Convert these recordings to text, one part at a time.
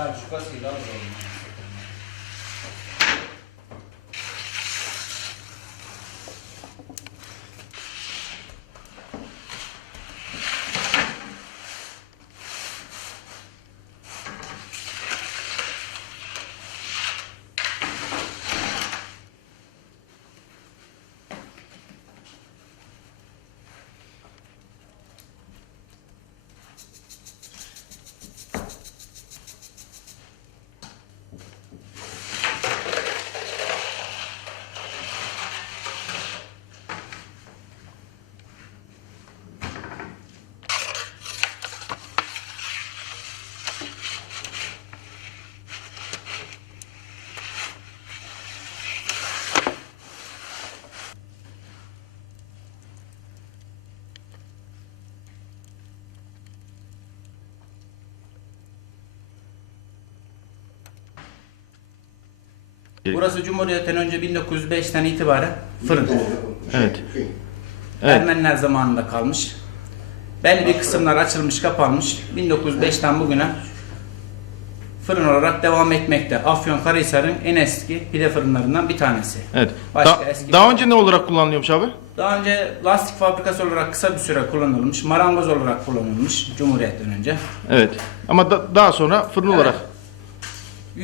Sabe, tipo assim, dá um Burası Cumhuriyet'ten önce 1905'ten itibaren fırın. Evet. Evet. Ermeniler zamanında kalmış. Belli bir kısımlar açılmış, kapanmış. 1905'ten bugüne fırın olarak devam etmekte. Afyonkarahisar'ın en eski pide fırınlarından bir tanesi. Evet. Başka Da- eski- daha önce ne olarak kullanılıyormuş abi? Daha önce lastik fabrikası olarak kısa bir süre kullanılmış, marangoz olarak kullanılmış Cumhuriyet'ten önce. Evet. Ama da- daha sonra fırın Evet. olarak.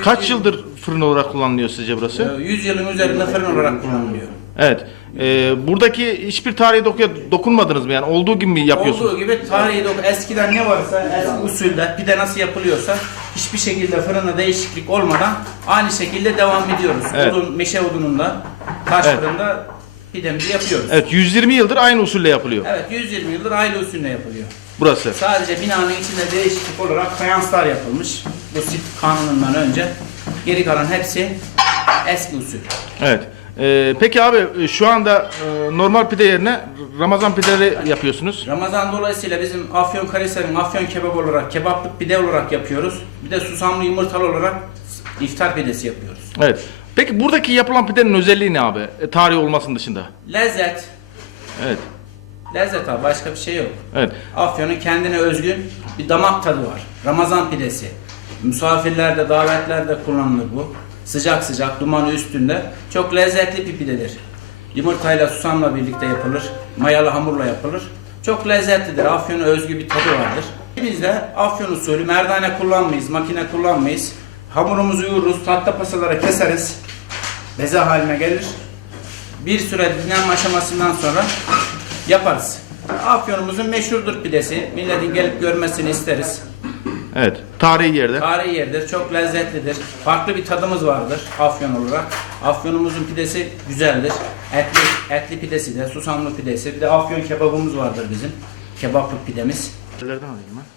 Kaç yıl- yıldır fırın olarak kullanılıyor sizce burası? Ee, 100 yılın üzerinde fırın olarak kullanılıyor. Evet. Ee, buradaki hiçbir tarihi dokuya dokunmadınız mı? Yani olduğu gibi mi yapıyorsunuz? Olduğu gibi tarihi doku eskiden ne varsa eski usulde pide nasıl yapılıyorsa hiçbir şekilde fırında değişiklik olmadan aynı şekilde devam ediyoruz. Evet. Odun, meşe odununda taş Evet. fırında pidemizi yapıyoruz. Evet 120 yıldır aynı usulle yapılıyor Evet 120 yıldır aile usulüne yapılıyor. burası. Sadece binanın içinde değişiklik olarak fayanslar yapılmış. Bu sit kanunundan önce. Geri kalan hepsi eski usul. Evet. Ee, peki abi e, şu anda e, normal pide yerine Ramazan pideleri yapıyorsunuz. Ramazan dolayısıyla bizim Afyon Karahisar'ın Afyon kebap olarak, kebaplık pide olarak yapıyoruz. Bir de susamlı yumurtalı olarak iftar pidesi yapıyoruz. Evet. Peki buradaki yapılan pidenin özelliği ne abi? E, tarihi olmasının dışında. Lezzet, Evet. lezzet abi başka bir şey yok. Evet. Afyon'un kendine özgün bir damak tadı var. Ramazan pidesi. Misafirlerde, davetlerde kullanılır bu. Sıcak sıcak, dumanı üstünde. Çok lezzetli bir pidedir. Yumurtayla, susamla birlikte yapılır. Mayalı hamurla yapılır. Çok lezzetlidir. Afyon'a özgü bir tadı vardır. Biz de Afyon usulü merdane kullanmayız, makine kullanmayız. Hamurumuzu yoğururuz, tahta pasalara keseriz. Beze haline gelir. Bir süre dinlenme aşamasından sonra yaparız. Afyonumuzun meşhurdur pidesi. Milletin gelip görmesini isteriz. Evet. Tarihi yerde. Tarihi yerdir, çok lezzetlidir. Farklı bir tadımız vardır Afyon olarak. Afyonumuzun pidesi güzeldir. Etli, etli pidesi de, susamlı pidesi. Bir de Afyon kebabımız vardır bizim. Kebaplık pidemiz. Pidelerden alayım ben.